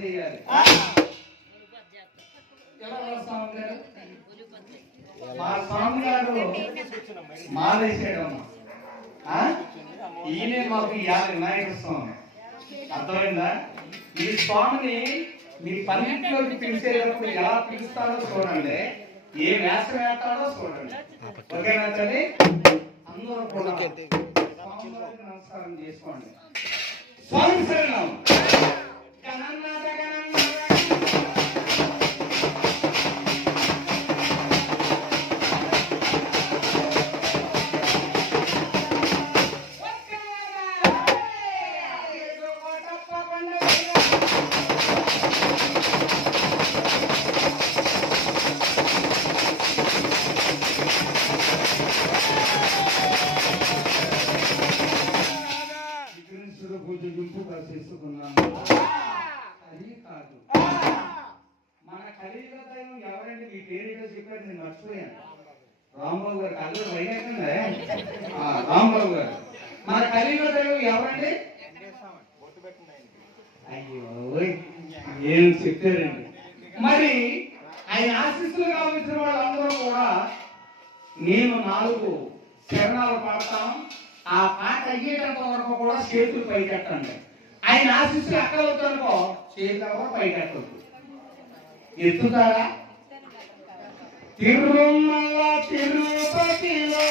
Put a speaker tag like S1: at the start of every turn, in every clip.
S1: చేయాలి. మా స్వామి గారు మాలేసాడమ్మా ఈయనే మాకు యాభై వినాయక స్వామి. అర్థమైందా? మీ స్వామిని మీ పన్నెండులోకి పిలిచేటప్పుడు ఎలా పిలుస్తారో చూడండి. ఏ వేషం వేస్తాడో చూడండి. ఓకేనా తల్లి అందరూ కూడా నమస్కారం చేసుకోండి. స్వామి శరణం. చెప్పారు నేను మర్చిపోయాను. రాంబాబు గారు కళ్ళు వైనాకండే రాంబాబు గారు. మన కలియుగ దైవం ఎవరండి? అయ్యో ఏం చెప్పారండి? మరి ఆయన ఆశీస్సులు కావాల్సిన వాళ్ళందరూ కూడా నేను నాలుగు శరణాలు పాడతాం. ఆ పాట అయ్యేటంత వరకు కూడా చేతులు పైకెట్టండి. ఆయన ఆశీస్సులు అక్కడ అవుతారో చేతులు కూడా పైకెట్టద్దు. ఎత్తుతారా? తిరుమల తిరుపతిలో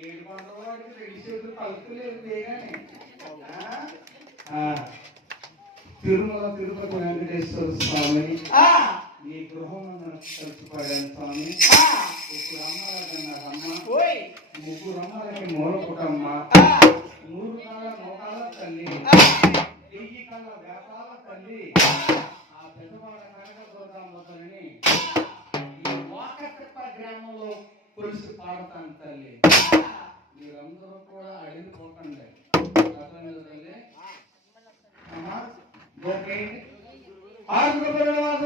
S1: ఏడు వాడికి రెండు చేతులు. తిరుమల తిరుపతి వెంకటేశ్వర స్వామిని నీ గృహం కలిసిపడాను స్వామి ఇప్పుడు అమ్మల కన్నా అమ్మ ముగ్గురు అమ్మలకి మూల పుటమ్మ నూరు కాల మోకాల తల్లి వెయ్యి కాల వేపాల తల్లి ఆ. పెద్దవాళ్ళ కొలిసి పాడతాను తల్లి మీరందరూ కూడా అడిగిపోకండి అర్థమైందా తల్లి అమ్మా ఓకే ఆంధ్రప్రదేశ్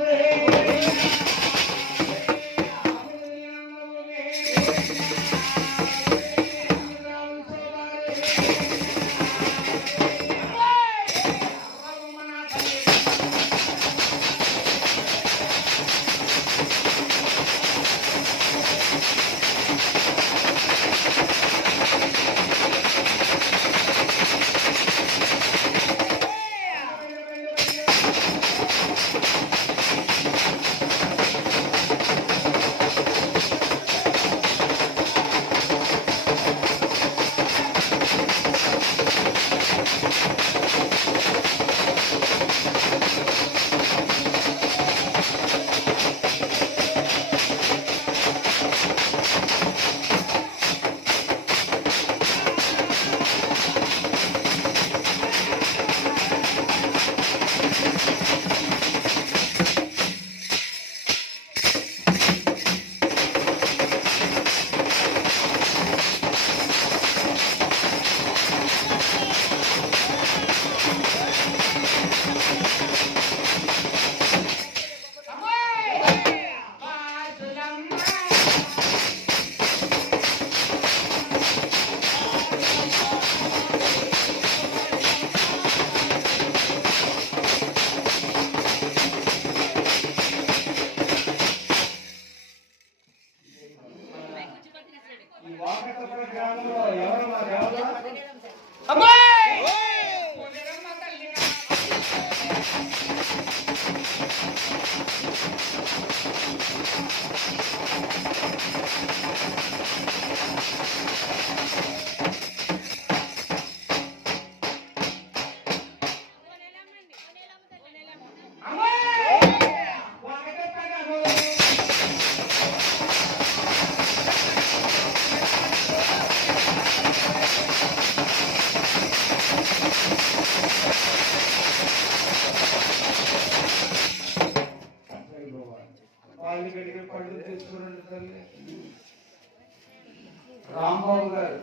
S1: గ్రామంలో ఎవరు మా రాంబాబు గారు